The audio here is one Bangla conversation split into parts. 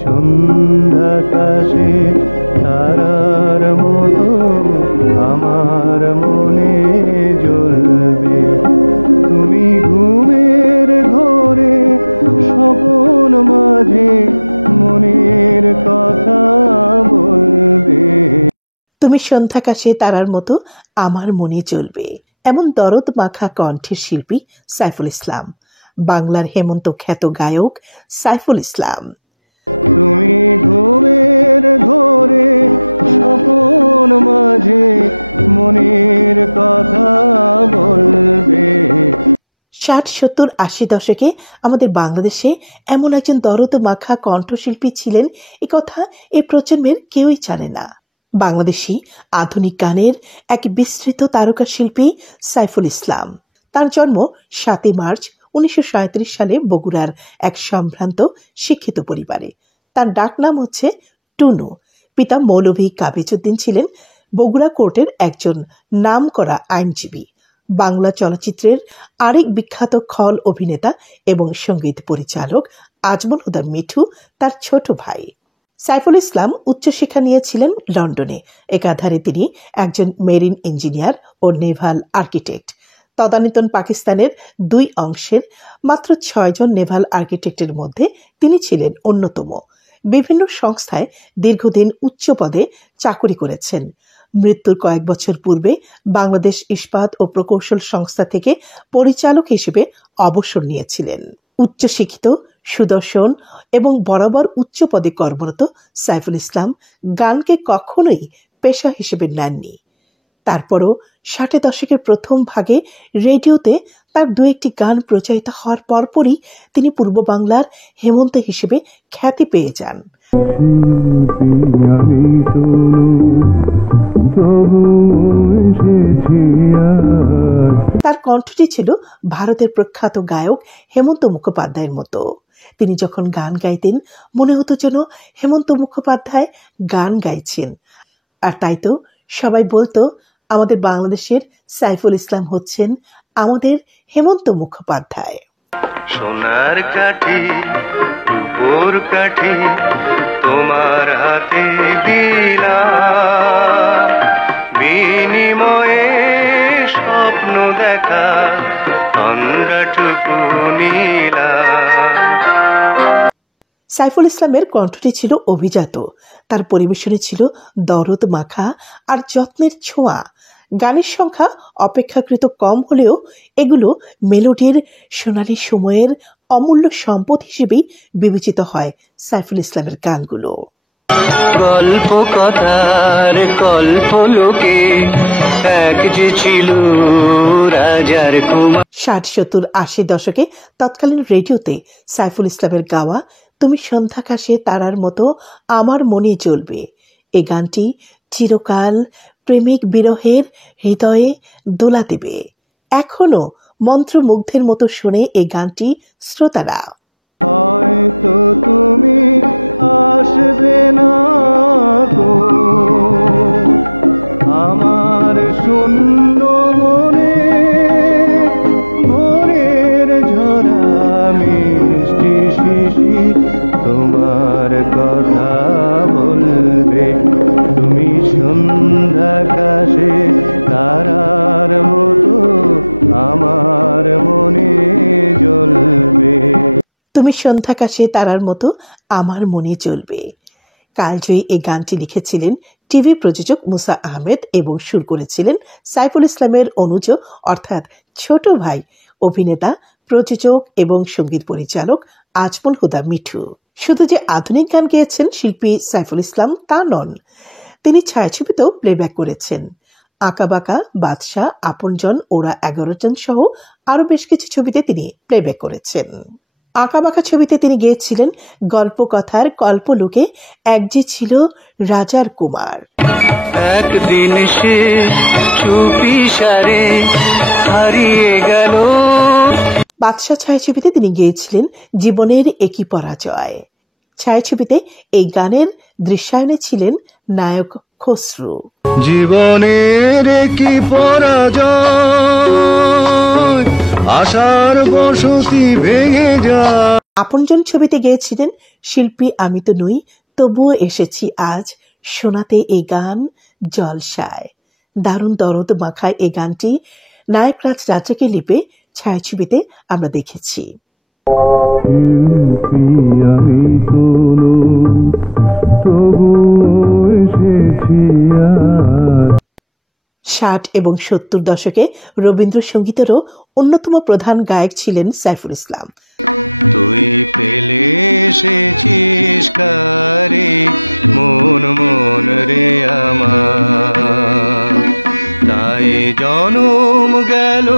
সন্ধ্যাকাশে তারার মতো আমার মনে জ্বলবে। তুমি ঘুমের ঘরে স্বপন মাঝে মনের কথা বলবে। তুমি সন্ধ্যাকাশে তারার মতো আমার মনে জ্বলবে, এমন দরদ মাখা কণ্ঠের শিল্পী সাইফুল ইসলাম, বাংলার হেমন্ত খ্যাত গায়ক সাইফুল ইসলাম। তুমি ঘুমের ঘরে স্বপন মাঝে মনের কথা বলবে। 60, 70, 80 দশকে আমাদের বাংলাদেশে এমন একজন দরদ মাখা কণ্ঠশিল্পী ছিলেন, এ কথা এই প্রজন্মের কেউই জানে না। বাংলাদেশি আধুনিক গানের এক বিস্তৃত তারকা শিল্পী সাইফুল ইসলাম। তার জন্ম 7 মার্চ 1937 সালে বগুড়ার এক সম্ভ্রান্ত শিক্ষিত পরিবারে। তার ডাকনাম হচ্ছে টুনু। পিতা মৌলভী কাবিজউদ্দিন ছিলেন বগুড়া কোর্টের একজন নামকরা আইনজীবী। বাংলা চলচ্চিত্রের আরেক বিখ্যাত খল অভিনেতা এবং সঙ্গীত পরিচালক আজমল হুদা মিঠু তার ছোট ভাই। সাইফুল ইসলাম উচ্চশিক্ষা নিয়েছিলেন লন্ডনে। একাধারে তিনি একজন মেরিন ইঞ্জিনিয়ার ও নেভাল আর্কিটেক্ট। তদানীন্তন পাকিস্তানের 2 অংশের মাত্র 6 জন নেভাল আর্কিটেক্টের মধ্যে তিনি ছিলেন অন্যতম। বিভিন্ন সংস্থায় দীর্ঘদিন উচ্চ পদে চাকরি করেছেন। মৃত্যুর কয়েক বছর পূর্বে বাংলাদেশ ইস্পাত ও প্রকৌশল সংস্থা থেকে পরিচালক হিসেবে অবসর নিয়েছিলেন। উচ্চশিক্ষিত, সুদর্শন এবং বরাবর উচ্চ পদে কর্মরত সাইফুল ইসলাম গানকে কখনোই পেশা হিসেবে নেননি। তারপরও 60 দশকের প্রথম ভাগে রেডিওতে তার 2-1টি গান প্রচারিত হওয়ার পরপরই তিনি পূর্ব বাংলার হেমন্ত হিসেবে খ্যাতি পেয়ে যান। তার কণ্ঠটি ছিল ভারতের প্রখ্যাত গায়ক হেমন্ত মুখোপাধ্যায়ের মতো। তিনি যখন গান গাইতেন মনে হতো যেন হেমন্ত মুখোপাধ্যায় গান গাইছেন। আর তাই তো সবাই বলতো আমাদের বাংলাদেশের সাইফুল ইসলাম হচ্ছেন আমাদের হেমন্ত মুখোপাধ্যায়। সোনার কাঠি রূপোর কাঠি তোমার হাতে দিলাম, বিনিময়ে স্বপ্ন দেখা অন্যটুকু নিলাম। সাইফুল ইসলামের কণ্ঠটি ছিল অভিজাত। তার পরিবেশনে ছিল দরদ মাখা আর যত্নের ছোঁয়া। গানের সংখ্যা অপেক্ষাকৃত কম হলেও এগুলো মেলোডির সোনালী সময়ের অমূল্য সম্পদ হিসেবেই বিবেচিত হয় সাইফুল ইসলামের গানগুলো। গল্প কথার কল্প লোকে এক যে ছিল রাজার কুমার। 60, 70, 80 দশকে তৎকালীন রেডিওতে সাইফুল ইসলামের গাওয়া তুমি সন্ধ্যাকাশে তারার মতো আমার মনে জ্বলবে এই গানটি চিরকাল প্রেমিক বিরহের হৃদয়ে দোলা দেবে। এখনো মন্ত্রমুগ্ধের মতো শোনে এই গানটি শ্রোতারা। হয়তো তুমি আসবে না গো আমার শূন্য মনে, ভোরের ঝরা মিষ্টি শিশির তোমার কথা বলবে। তুমি সন্ধ্যাকাশে তারার মতো আমার মনে জ্বলবে। তুমি সন্ধ্যাকাশে তারার মতো আমার মনে জ্বলবে। কালজয়ী এই গানটি লিখেছিলেন টিভি প্রযোজক মুসা আহমেদ এবং সুর করেছিলেন সাইফুল ইসলামের অনুজ অর্থাৎ ছোট ভাই অভিনেতা, প্রযোজক এবং সঙ্গীত পরিচালক আজমল হুদা মিঠু। শুধু যে আধুনিক গান গেয়েছেন শিল্পী সাইফুল ইসলাম তা নন, তিনি ছায়াছবিতেও প্লেব্যাক করেছেন। আঁকাবাঁকা, বাদশা, আপনজন, ওরা 11 জন সহ আরো বেশ কিছু ছবিতে তিনি প্লেব্যাক করেছেন। আঁকাবাঁকা ছবিতে তিনি গেয়েছিলেন গল্প কথার কল্পলোকে এক যে ছিল রাজার কুমার। একদিন সে চুপি সারে হারিয়ে গেল। বাদশা ছায়াছবিতে তিনি গেয়েছিলেন জীবনের একই পরাজয়। ছায়াছবিতে এই গানের দৃশ্যায়নে ছিলেন নায়ক খসরু। জীবনের কি পরাজয়, আশার বসতি ভেঙে যায়। আপনজন ছবিতে গেয়েছিলেন শিল্পী আমি তো নই, তবুও এসেছি আজ শোনাতে এই গান জলসায়। দারুণ দরদ মাখায় এই গানটি নায়করাজ রাজাকে লিপে ছায়াছবিতে আমরা দেখেছি। আমি তো নই, তবুও এসেছি আজ। 60 এবং 70 দশকে রবীন্দ্রসঙ্গীতেরও অন্যতম প্রধান গায়ক ছিলেন সাইফুল ইসলাম। তুই পেলে এসেছিস কারে মন মন রে আমার, তাই জনম গেল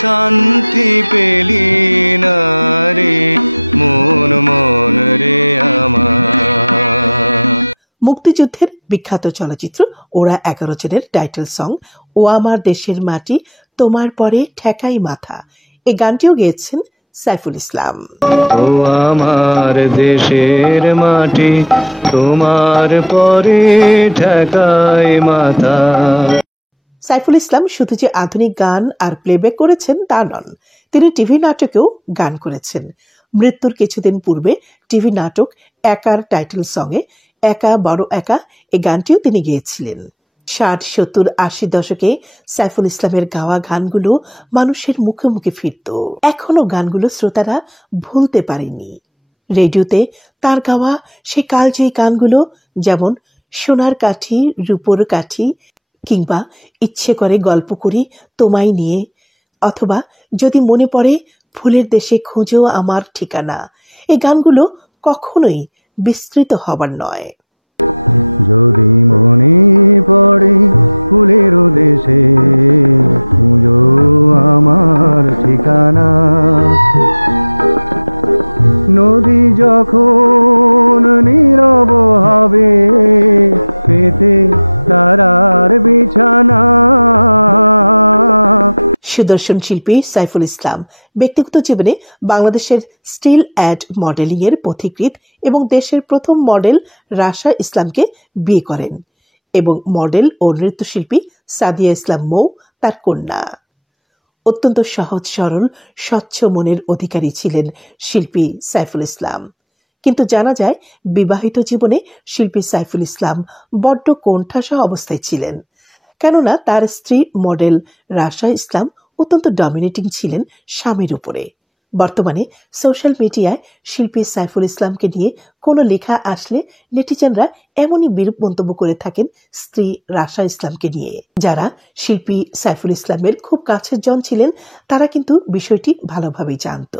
শান্তি পেলি না রে মন মন রে আমার। মুক্তিযুদ্ধের বিখ্যাত চলচ্চিত্র ওরা 11 জনের টাইটেল সং ও আমার দেশের মাটি তোমার পরে ঠেকাই মাথা, এই গানটিও গেয়েছেন সাইফুল ইসলাম। ও আমার দেশের মাটি তোমার পরে ঠেকাই মাথা। সাইফুল ইসলাম শুধু যে আধুনিক গান আর প্লেব্যাক করেছেন তা নন, তিনি টিভি নাটকেও গান করেছেন। মৃত্যুর কিছুদিন পূর্বে টিভি নাটক একার টাইটেল সঙ্গে একা বড় একা এই গানটিও তিনি গেয়েছিলেন। 60, 70, 80 দশকে সাইফুল ইসলামের গাওয়া গানগুলো মানুষের মুখে মুখে ফিরত। এখনো গানগুলো শ্রোতারা ভুলতে পারেনি। রেডিওতে তার গাওয়া সেই কালজয়ী গানগুলো যেমন সোনার কাঠি রূপোর কাঠি, কিংবা ইচ্ছে করে গল্প করি তোমায় নিয়ে, অথবা যদি মনে পড়ে ফুলের দেশে খোঁজো আমার ঠিকানা, এই গানগুলো কখনোই বিস্তৃত হবার নয়। যদি মনে পড়ে ফুলের দেশে খুঁজো আমার ঠিকানা, নদী যখন নীরব হবে পেতে তারার বিছানা। সুদর্শন শিল্পী সাইফুল ইসলাম ব্যক্তিগত জীবনে বাংলাদেশের স্টিল অ্যাড মডেলিং এর পথিকৃৎ এবং দেশের প্রথম মডেল রাশা ইসলামকে বিয়ে করেন এবং মডেল ও নৃত্যশিল্পী সাদিয়া ইসলাম মৌ তার কন্যা। অত্যন্ত সহজ সরল স্বচ্ছ মনের অধিকারী ছিলেন শিল্পী সাইফুল ইসলাম, কিন্তু জানা যায় বিবাহিত জীবনে শিল্পী সাইফুল ইসলাম বড্ড কোণঠাসা অবস্থায় ছিলেন, কেননা তার স্ত্রী মডেল রাশা ইসলাম অত্যন্ত ডমিনেটিং ছিলেন স্বামীর উপরে। বর্তমানে সোশ্যাল মিডিয়ায় শিল্পী সাইফুল ইসলামকে নিয়ে কোনো লেখা আসলে নেটিজেনরা এমনই বিরূপ মন্তব্য করে থাকেন স্ত্রী রাশা ইসলামকে নিয়ে। যারা শিল্পী সাইফুল ইসলামের খুব কাছের জন ছিলেন তারা কিন্তু বিষয়টি ভালোভাবেই জানত।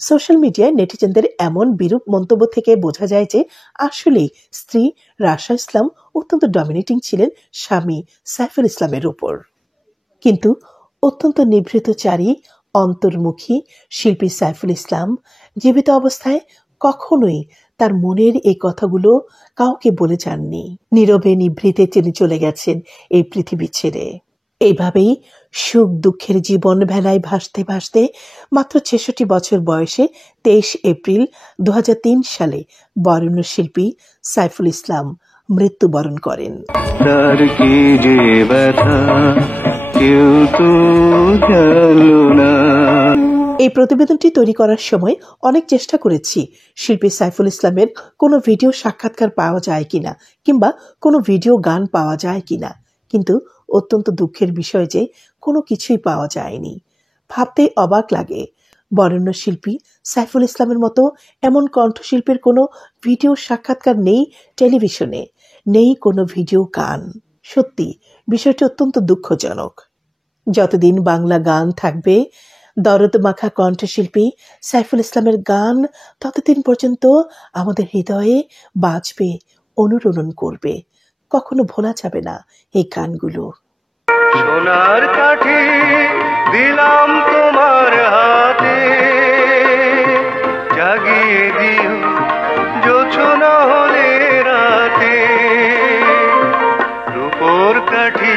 সোশ্যাল মিডিয়ায় নেটিজেনদের এমন বিরূপ মন্তব্য থেকে বোঝা যায় যে আসলেই স্ত্রী রাশা ইসলাম অত্যন্ত ডমিনেটিং ছিলেন স্বামী সাইফুল ইসলামের উপর। কিন্তু অত্যন্ত নিভৃতচারী অন্তর্মুখী শিল্পী সাইফুল ইসলাম জীবিত অবস্থায় কখনোই তার মনের এই কথাগুলো কাউকে বলে যাননি। নীরবে নিভৃতে তিনি চলে গেছেন এই পৃথিবী ছেড়ে। এইভাবেই সুখ দুঃখের জীবন ভেলায় ভাসতে ভাসতে মাত্র 66 বছর বয়সে 23 এপ্রিল 2003 সালে বরেণ্য শিল্পী সাইফুল ইসলাম মৃত্যুবরণ করেন। তার কি যে ব্যথা কেউ তো জানলো না। এই প্রতিবেদনটি তৈরি করার সময় অনেক চেষ্টা করেছি শিল্পী সাইফুল ইসলামের কোনো ভিডিও সাক্ষাৎকার পাওয়া যায় কিনা কিংবা কোনো ভিডিও গান পাওয়া যায় কিনা, কিন্তু অত্যন্ত দুঃখের বিষয় যে কোনো কিছুই পাওয়া যায়নি। ভাবতে অবাক লাগে বরেণ্য শিল্পী সাইফুল ইসলামের মতো এমন কণ্ঠশিল্পীর কোনো ভিডিও সাক্ষাৎকার নেই টেলিভিশনে, নেই কোনো ভিডিও গান। সত্যি বিষয়টি অত্যন্ত দুঃখজনক। যতদিন বাংলা গান থাকবে, দরদ মাখা কণ্ঠশিল্পী সাইফুল ইসলামের গান ততদিন পর্যন্ত আমাদের হৃদয়ে বাজবে, অনুরণন করবে। কখনো ভোলা যাবে না এই গানগুলো। সোনার কাঠি দিলাম তোমার হাতে, জাগিয়ে দিও জোছনা হলে রাতে। রূপোর কাঠি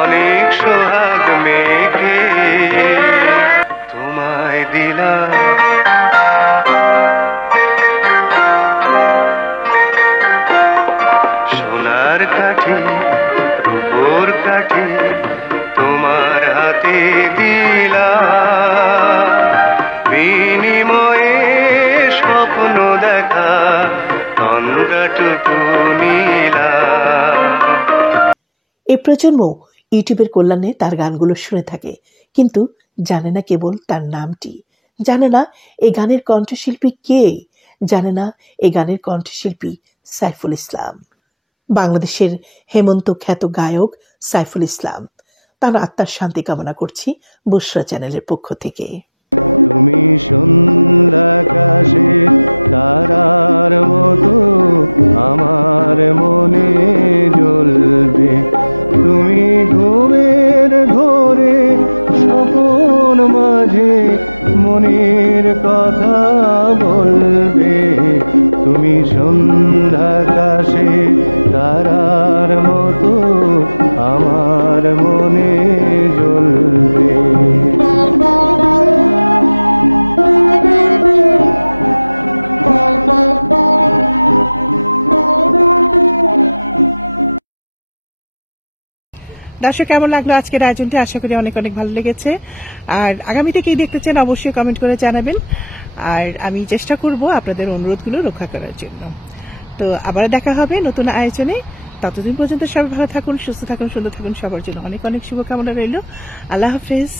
অনেক সোহাগ মেঘে তোমায় দিলাম। সোনার কাঠি পুরাটুকু নীলাম। এই প্রজন্ম ইউটিউবের কল্যাণে তার গানগুলো শুনে থাকে, কিন্তু জানে না কেবল তার নামটি, জানে না এই গানের কণ্ঠশিল্পী কে, জানে না এই গানের কণ্ঠশিল্পী সাইফুল ইসলাম। বাংলাদেশের হেমন্ত খ্যাত গায়ক সাইফুল ইসলাম, তার আত্মার শান্তি কামনা করছি বুশরা চ্যানেলের পক্ষ থেকে। তুমি সন্ধ্যাকাশে তারার মতো আমার মনে জ্বলবে, তুমি ঘুমের ঘোরে স্বপন মাঝে মনের কথা বলবে, তুমি সন্ধ্যাকাশে তারার মতো আমার মনে জ্বলবে। দর্শক, কেমন লাগলো আজকের আয়োজনটি? আশা করি অনেক অনেক ভালো লেগেছে। আর আগামীতে কি দেখতে চান অবশ্যই কমেন্ট করে জানাবেন, আর আমি চেষ্টা করব আপনাদের অনুরোধগুলো রক্ষা করার জন্য। তো আবার দেখা হবে নতুন আয়োজনে। ততদিন পর্যন্ত সবাই ভালো থাকুন, সুস্থ থাকুন, সুন্দর থাকুন। সবার জন্য অনেক অনেক শুভকামনা রইল। আল্লাহ হাফেজ।